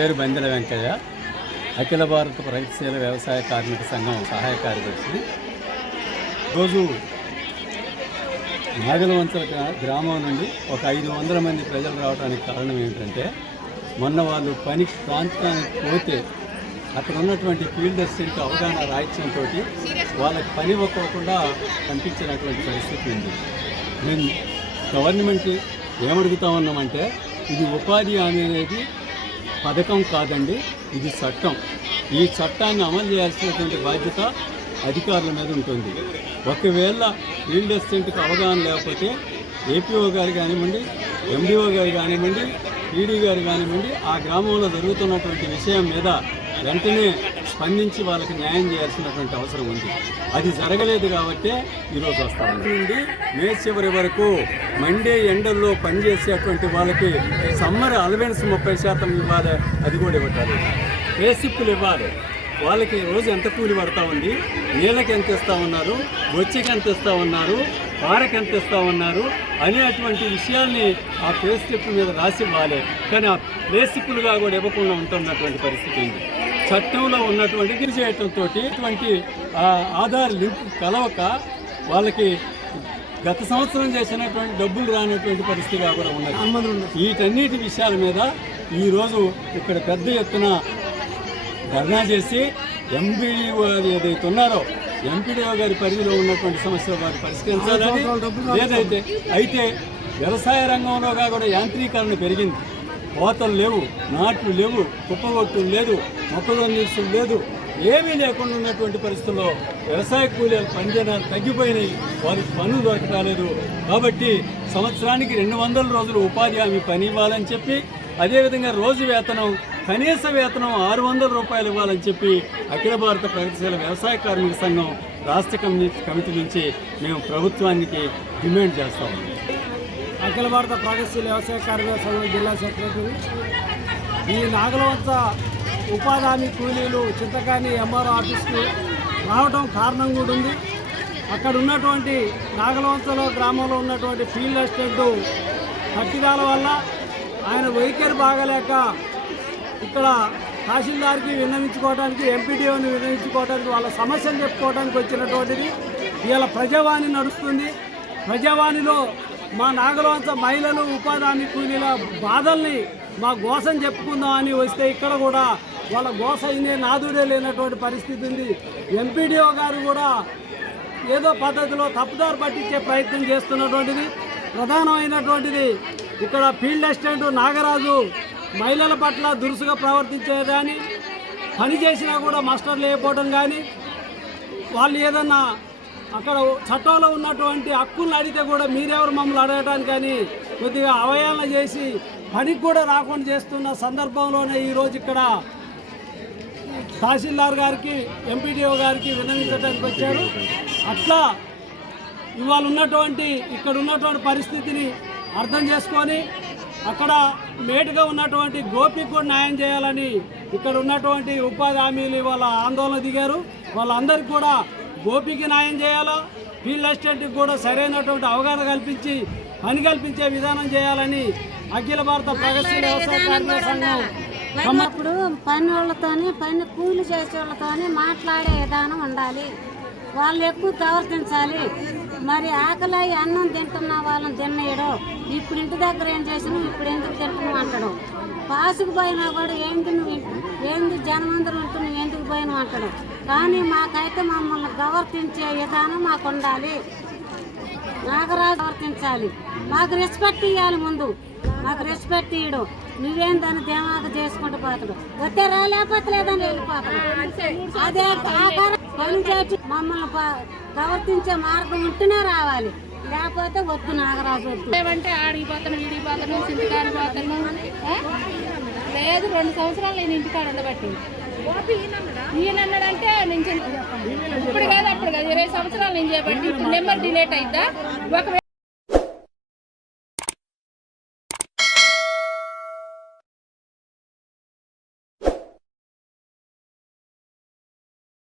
పేరు బందెల వెంకయ్య, అఖిల భారత ప్రగతిశీల వ్యవసాయ కార్మిక సంఘం సహాయ కార్యదర్శి. రోజు నాగలవంచల గ్రామం నుండి ఒక 500 మంది ప్రజలు రావడానికి కారణం ఏంటంటే, మొన్న వాళ్ళు పని ప్రాంతానికి పోతే అక్కడ ఉన్నటువంటి ఫీల్డ్ అసిస్టెంట్ అవగాహన రాయించడంతో వాళ్ళకి పని ఇవ్వకుండా పంపించినటువంటి పరిస్థితి ఉంది. మేము గవర్నమెంట్ ఏమడుగుతా ఉన్నామంటే, ఇది ఉపాధి హామీ అనేది పథకం కాదండి, ఇది చట్టం. ఈ చట్టాన్ని అమలు చేయాల్సినటువంటి బాధ్యత అధికారుల మీద ఉంటుంది. ఒకవేళ ఫీల్డ్ అసిస్టెంట్కి అవగాహన లేకపోతే ఏపీఓ గారు కానివ్వండి, ఎండిఓ గారు కానివ్వండి, ఈడీ గారు కానివ్వండి, ఆ గ్రామంలో జరుగుతున్నటువంటి విషయం మీద వెంటనే స్పందించి వాళ్ళకి న్యాయం చేయాల్సినటువంటి అవసరం ఉంది. అది జరగలేదు కాబట్టి ఈరోజు వస్తాం. నుండి మే చివరి వరకు మండే ఎండల్లో పనిచేసేటువంటి వాళ్ళకి సమ్మర్ అలవెన్స్ 30% ఇవ్వాలి, అది కూడా ఇవ్వాలి. బేసిక్లు ఇవ్వాలి. వాళ్ళకి రోజు ఎంత కూలి పడతా ఉంది, నీళ్ళకి ఎంత ఇస్తూ ఉన్నారు, బొచ్చికి ఎంత ఇస్తూ ఉన్నారు, పారకి ఎంత ఇస్తూ ఉన్నారు అనేటువంటి విషయాల్ని ఆ పే స్లిప్ మీద రాసి ఇవ్వాలి. కానీ ఆ బేసిక్లుగా కూడా ఇవ్వకుండా ఉంటున్నటువంటి పరిస్థితి ఉంది. చట్టంలో ఉన్నటువంటి చేయటంతో ఇటువంటి ఆధార్ లింక్ కలవక వాళ్ళకి గత సంవత్సరం చేసినటువంటి డబ్బులు రానటువంటి పరిస్థితిగా కూడా ఉన్నది. వీటన్నిటి విషయాల మీద ఈరోజు ఇక్కడ పెద్ద ఎత్తున ధర్నా చేసి ఎంపీడీఓ ఏదైతే ఉన్నారో ఎంపీడీఓ గారి పరిధిలో ఉన్నటువంటి సమస్యలు వారు పరిష్కరించాలని, అయితే వ్యవసాయ రంగంలో కూడా యాంత్రీకరణ పెరిగింది. కోతలు లేవు, నాట్లు లేవు, కుప్పగొట్టులు లేదు, మొక్కజొన్న నీళ్ళు లేదు, ఏమీ లేకుండా ఉన్నటువంటి పరిస్థితుల్లో వ్యవసాయ కూలీలు పనిచేయడాలు తగ్గిపోయినాయి. వారికి పనులు దొరకలేదు. కాబట్టి సంవత్సరానికి 200 రోజులు ఉపాధి హామీ పని ఇవ్వాలని చెప్పి, అదేవిధంగా రోజు వేతనం కనీస వేతనం 600 రూపాయలు ఇవ్వాలని చెప్పి అఖిల భారత ప్రగతిశీల వ్యవసాయ కార్మిక సంఘం రాష్ట్ర కమిటీ నుంచి మేము ప్రభుత్వానికి డిమాండ్ చేస్తాము. అఖిల భారత ప్రగతిశీల వ్యవసాయ కార్మిక సంఘం జిల్లా సెక్రటరీ. ఈ నాగలవంచ ఉపాధి హామీ కూలీలు చింతకాని ఎంఆర్ఓ ఆఫీస్కి రావడం కారణం కూడా ఉంది. అక్కడ ఉన్నటువంటి నాగలవంచలో గ్రామంలో ఉన్నటువంటి ఫీల్డ్ అసిస్టెంట్ పట్టిదాల వల్ల ఆయన వైఖరి బాగలేక ఇక్కడ తహసీల్దార్కి విన్నవించుకోవడానికి, ఎంపీడీఓని విన్నవించుకోవడానికి, వాళ్ళ సమస్యలు చెప్పుకోవడానికి వచ్చినటువంటిది. ఇవాళ ప్రజావాణి నడుస్తుంది. ప్రజావాణిలో మా నాగలవంచ మహిళలు ఉపాధి హామీ కూలీల బాధల్ని మా గోసం చెప్పుకుందామని వస్తే ఇక్కడ కూడా వాళ్ళ గోస అయినే నాదుడే లేనటువంటి పరిస్థితి ఉంది. ఎంపీడీఓ గారు కూడా ఏదో పద్ధతిలో తప్పుదారి పట్టించే ప్రయత్నం చేస్తున్నటువంటిది. ప్రధానమైనటువంటిది ఇక్కడ ఫీల్డ్ అసిస్టెంట్ నాగరాజు మహిళల పట్ల దురుసుగా ప్రవర్తించే కానీ, పని చేసినా కూడా మాస్టర్ లేకపోవడం కానీ, వాళ్ళు ఏదన్నా అక్కడ చట్టంలో ఉన్నటువంటి హక్కులను అడిగితే కూడా మీరెవరు మమ్మల్ని అడగటానికి కానీ కొద్దిగా అవహేళన చేసి పనికి కూడా రాకుండా చేస్తున్న సందర్భంలోనే ఈరోజు ఇక్కడ తహసీల్దార్ గారికి, ఎంపీడీఓ గారికి విన్నవించడానికి వచ్చారు. అట్లా ఇవాళ ఉన్నటువంటి ఇక్కడ ఉన్నటువంటి పరిస్థితిని అర్థం చేసుకొని అక్కడ మేటుగా ఉన్నటువంటి గోపికి కూడా న్యాయం చేయాలని ఇక్కడ ఉన్నటువంటి ఉపాధి హామీలు వాళ్ళ ఆందోళన దిగారు. వాళ్ళందరికీ కూడా గోపికి న్యాయం చేయాలా, ఫీల్డ్ అసిస్టెంట్కి కూడా సరైనటువంటి అవగాహన కల్పించి పని కల్పించే విధానం చేయాలని అఖిల భారత ప్రగతిశీల వ్యవసాయ కార్మిక సంఘం. అప్పుడు పని వాళ్ళతోని, పని కూలి చేసే వాళ్ళతోని మాట్లాడే విధానం ఉండాలి. వాళ్ళు ఎక్కువ ప్రవర్తించాలి. మరి ఆకలి అన్నం తింటున్న వాళ్ళని తిన్నయడు, ఇప్పుడు ఇంటి దగ్గర ఏం చేసినావు, ఇప్పుడు ఎందుకు తింటున్నావు అంటాడు. పాసుకు పోయినా కూడా ఏంది జనమందరూ ఉంటూ నువ్వు ఎందుకు పోయినావు అంటాడు. కానీ మాకైతే మమ్మల్ని ప్రవర్తించే విధానం మాకు ఉండాలి. నాగరాజు ప్రవర్తించాలి, మాకు రెస్పెక్ట్ ఇవ్వాలి. ముందు మాకు రెస్పెక్ట్ ఇవ్వడు, నువ్వేం దాన్ని దేమాక చేసుకుంటూ పోతాడు. వస్తే రాలేకపోతే లేదని వెళ్ళిపోతాడు. అదే ఆకారం పని చేసి మమ్మల్ని ప్రవర్తించే మార్గం ఉంటూనే రావాలి, లేకపోతే వద్దు నాగరాజు వద్దు. ఏమంటే ఆడిపోతాను, ఈడిపోతాను, సింటికాడి పోతాను. లేదు 2 సంవత్సరాలు నేను ఇంటికాడ ఉండబట్టి. ఈయనన్నాడంటే నేను ఇప్పుడు కాదు అప్పుడు కాదు 20 సంవత్సరాలు నేను చేయబట్టి నెంబర్ డిలేట్ అయిద్దా. ఒకవేళ